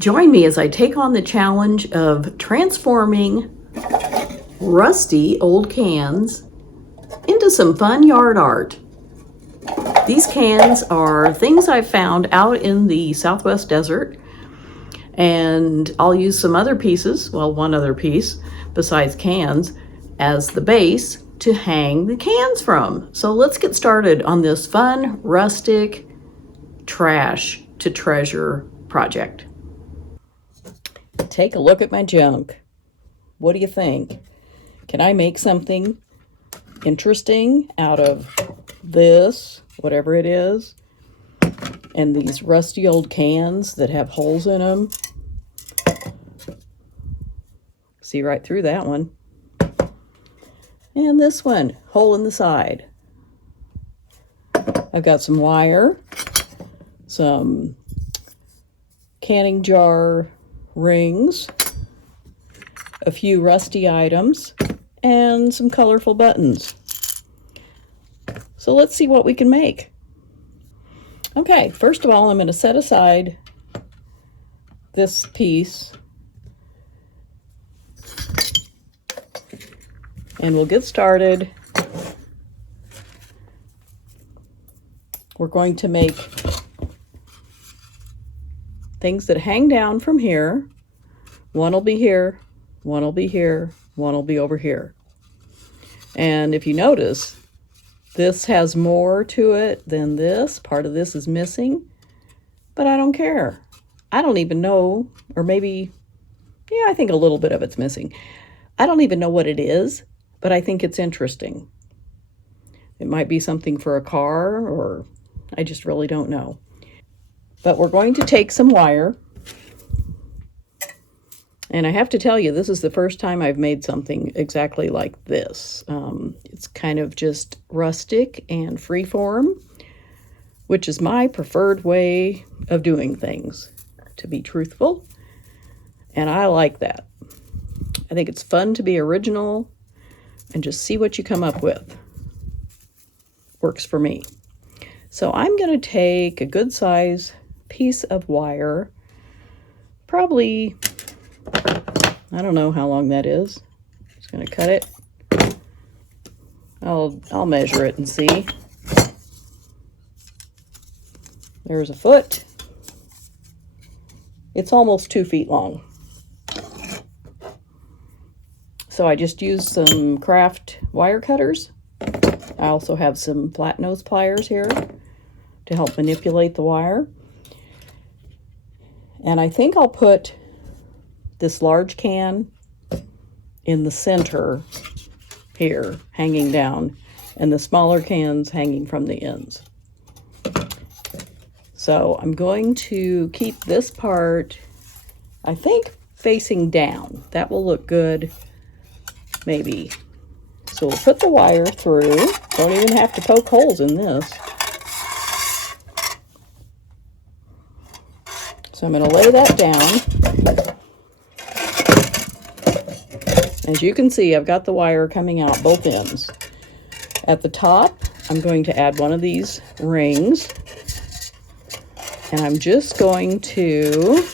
Join me as I take on the challenge of transforming rusty old cans into some fun yard art. These cans are things I found out in the Southwest desert, and I'll use some other pieces, well, one other piece besides cans, as the base to hang the cans from. So let's get started on this fun, rustic, trash to treasure project. Take a look at my junk. What do you think? Can I make something interesting out of this, whatever it is, and these rusty old cans that have holes in them? See right through that one. And this one, hole in the side. I've got some wire, some canning jar rings, a few rusty items, and some colorful buttons. So let's see what we can make. Okay, first of all, I'm going to set aside this piece, and we'll get started. We're going to make things that hang down from here. One will be here, one will be here, one will be over here. And if you notice, this has more to it than this. Part of this is missing, but I don't care. I don't even know, or maybe, yeah, I think a little bit of it's missing. I don't even know what it is, but I think it's interesting. It might be something for a car, or I just really don't know. But we're going to take some wire. And I have to tell you, this is the first time I've made something exactly like this. It's kind of just rustic and freeform, which is my preferred way of doing things, to be truthful. And I like that. I think it's fun to be original and just see what you come up with. Works for me. So I'm going to take a good size piece of wire, probably, I don't know how long that is. Just going to cut it. I'll measure it and see. There's a foot. It's almost 2 feet long. So I just used some craft wire cutters. I also have some flat nose pliers here to help manipulate the wire. And I think I'll put this large can in the center here, hanging down, and the smaller cans hanging from the ends. So I'm going to keep this part, I think, facing down. That will look good, maybe. So we'll put the wire through. Don't even have to poke holes in this. So I'm going to lay that down. As you can see, I've got the wire coming out both ends. At the top, I'm going to add one of these rings. And I'm just going to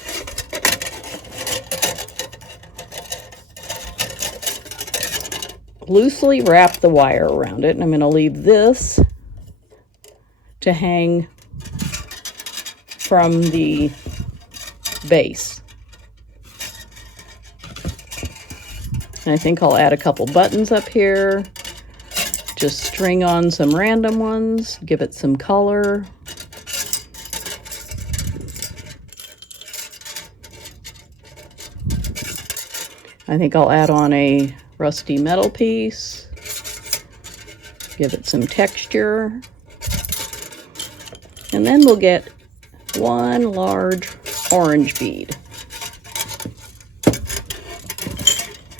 loosely wrap the wire around it. And I'm going to leave this to hang from the base. And I think I'll add a couple buttons up here. Just string on some random ones, give it some color. I think I'll add on a rusty metal piece, give it some texture, and then we'll get one large orange bead.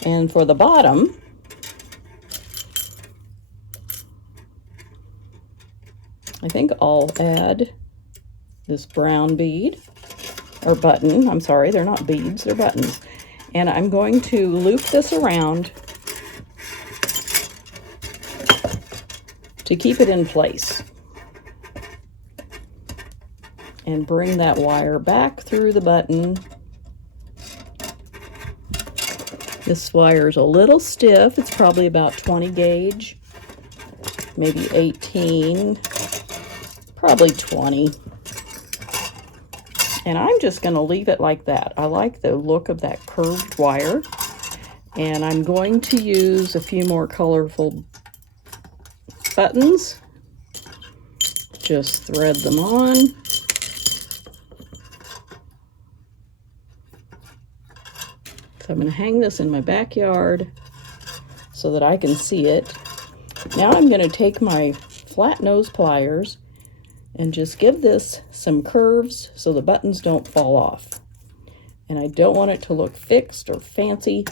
And for the bottom, I think I'll add this brown bead, or button. I'm sorry, they're not beads, they're buttons. And I'm going to loop this around to keep it in place. And bring that wire back through the button This wire is a little stiff. It's probably about 20 gauge, maybe 18, probably 20. And I'm just going to leave it like that. I like the look of that curved wire. And I'm going to use a few more colorful buttons. Just thread them on. So I'm going to hang this in my backyard so that I can see it. Now I'm going to take my flat nose pliers and just give this some curves so the buttons don't fall off. And I don't want it to look fixed or fancy.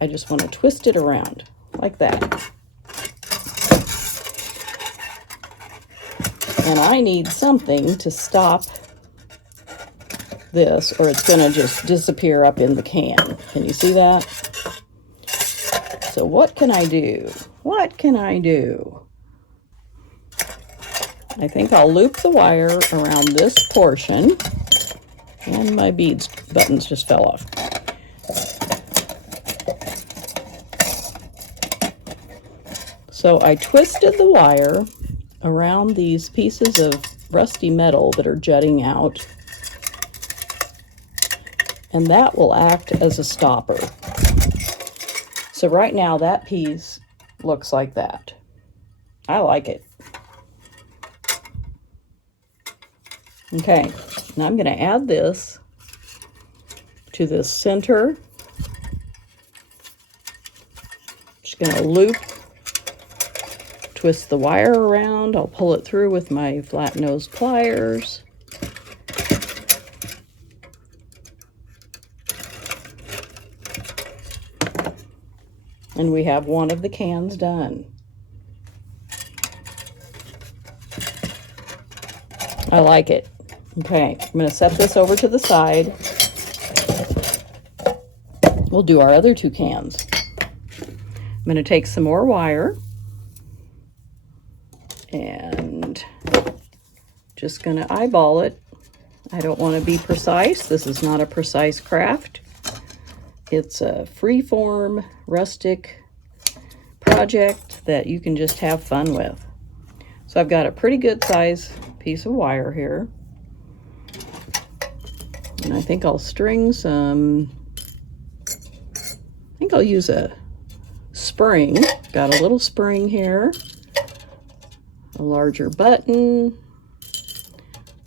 I just want to twist it around like that. And I need something to stop this, or it's going to just disappear up in the can. Can you see that? So what can I do? What can I do? I think I'll loop the wire around this portion. And my buttons just fell off. So I twisted the wire around these pieces of rusty metal that are jutting out. And that will act as a stopper. So right now that piece looks like that. I like it. Okay, now I'm going to add this to this center. Just going to loop, twist the wire around. I'll pull it through with my flat nose pliers. And we have one of the cans done. I like it. Okay, I'm going to set this over to the side. We'll do our other two cans. I'm going to take some more wire and just going to eyeball it. I don't want to be precise. This is not a precise craft. It's a free-form, rustic project that you can just have fun with. So I've got a pretty good size piece of wire here. And I think I'll string some, I think I'll use a spring. Got a little spring here, a larger button,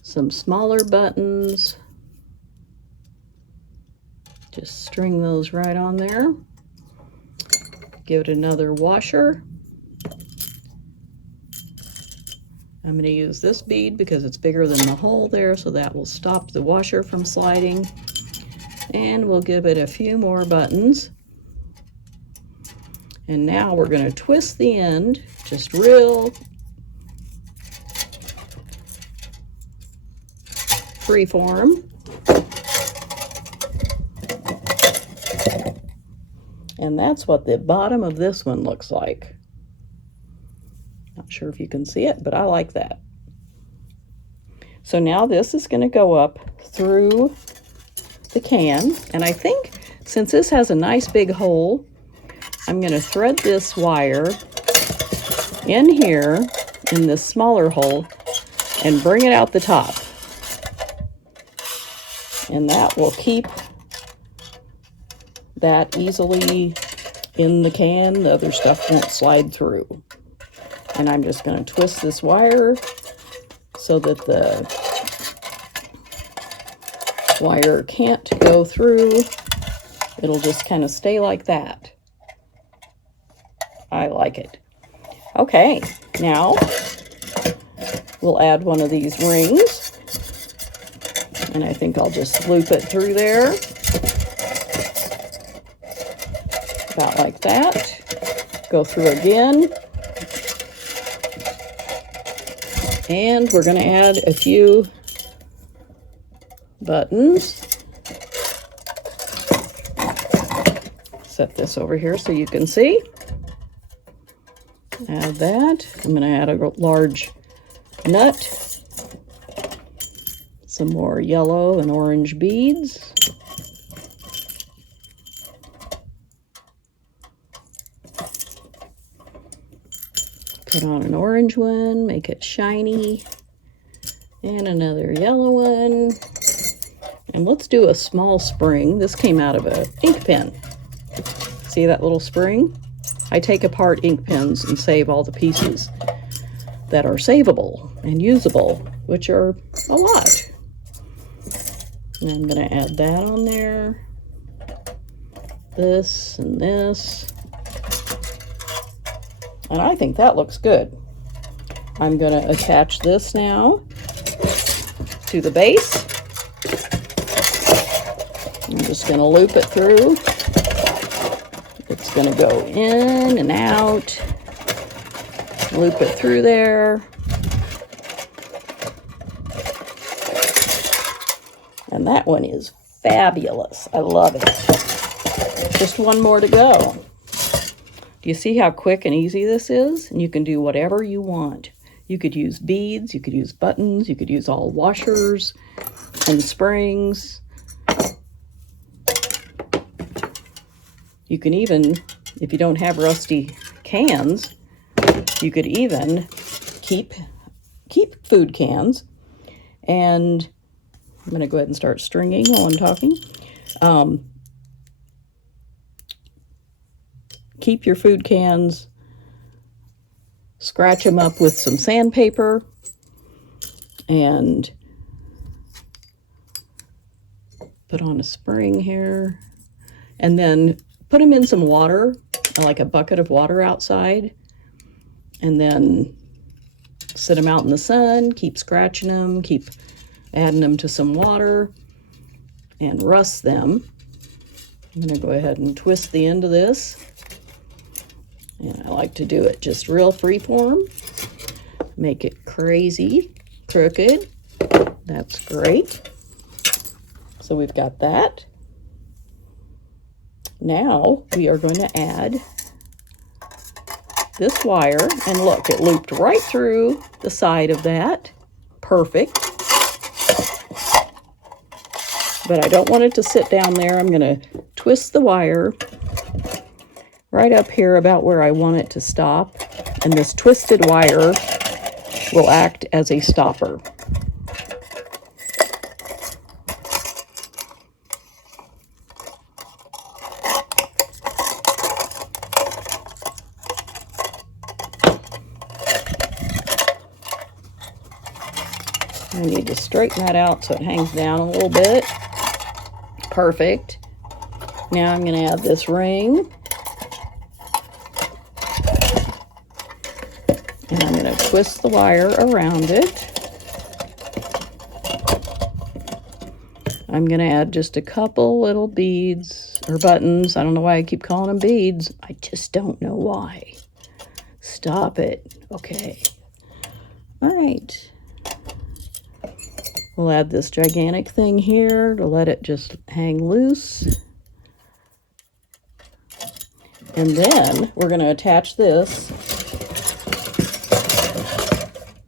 some smaller buttons. Just string those right on there. Give it another washer. I'm going to use this bead because it's bigger than the hole there, so that will stop the washer from sliding. And we'll give it a few more buttons. And now we're going to twist the end, just real freeform. And that's what the bottom of this one looks like. Not sure if you can see it, but I like that. So now this is going to go up through the can. And I think since this has a nice big hole, I'm going to thread this wire in here in this smaller hole and bring it out the top. And that will keep that easily in the can. The other stuff won't slide through. And I'm just going to twist this wire so that the wire can't go through. It'll just kind of stay like that. I like it. Okay, now we'll add one of these rings. And I think I'll just loop it through there. About like that. Go through again. And we're going to add a few buttons. Set this over here so you can see. Add that. I'm going to add a large nut. Some more yellow and orange beads. Put on an orange one, make it shiny, and another yellow one. And let's do a small spring. This came out of an ink pen. See that little spring? I take apart ink pens and save all the pieces that are savable and usable, which are a lot. And I'm going to add that on there. This and this. And I think that looks good. I'm going to attach this now to the base. I'm just going to loop it through. It's going to go in and out. Loop it through there. And that one is fabulous. I love it. Just one more to go. Do you see how quick and easy this is? And you can do whatever you want. You could use beads, you could use buttons, you could use all washers and springs. You can even, if you don't have rusty cans, you could even keep food cans. And I'm going to go ahead and start stringing while I'm talking. Keep your food cans, scratch them up with some sandpaper, and put on a spring here, and then put them in some water, like a bucket of water outside, and then sit them out in the sun, keep scratching them, keep adding them to some water, and rust them. I'm going to go ahead and twist the end of this. And I like to do it just real freeform. Make it crazy, crooked. That's great. So we've got that. Now we are going to add this wire. And look, it looped right through the side of that. Perfect. But I don't want it to sit down there. I'm going to twist the wire right up here about where I want it to stop, and this twisted wire will act as a stopper. I need to straighten that out so it hangs down a little bit. Perfect. Now I'm going to add this ring. And I'm going to twist the wire around it. I'm going to add just a couple little beads or buttons. I don't know why I keep calling them beads. I just don't know why. Stop it. Okay. All right. We'll add this gigantic thing here to let it just hang loose. And then we're going to attach this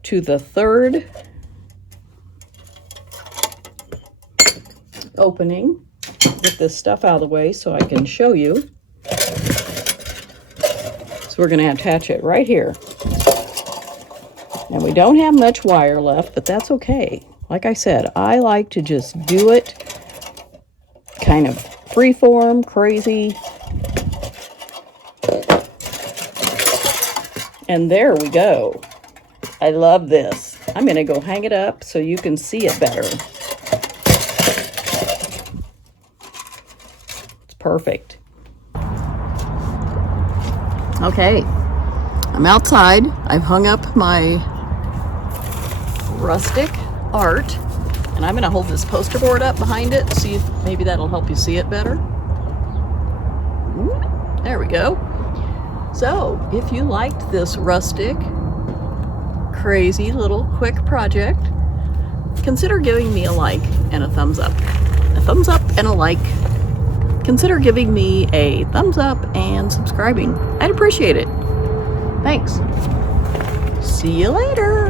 to the third opening. Get this stuff out of the way so I can show you. So we're going to attach it right here. And we don't have much wire left, but that's okay. Like I said, I like to just do it kind of freeform, crazy. And there we go. I love this. I'm going to go hang it up so you can see it better. It's perfect. Okay, I'm outside. I've hung up my rustic art, and I'm going to hold this poster board up behind it, see if maybe that'll help you see it better. There we go. So, if you liked this rustic, crazy little quick project, consider giving me a like and a thumbs up. A thumbs up and a like. Consider giving me a thumbs up and subscribing. I'd appreciate it. Thanks. See you later.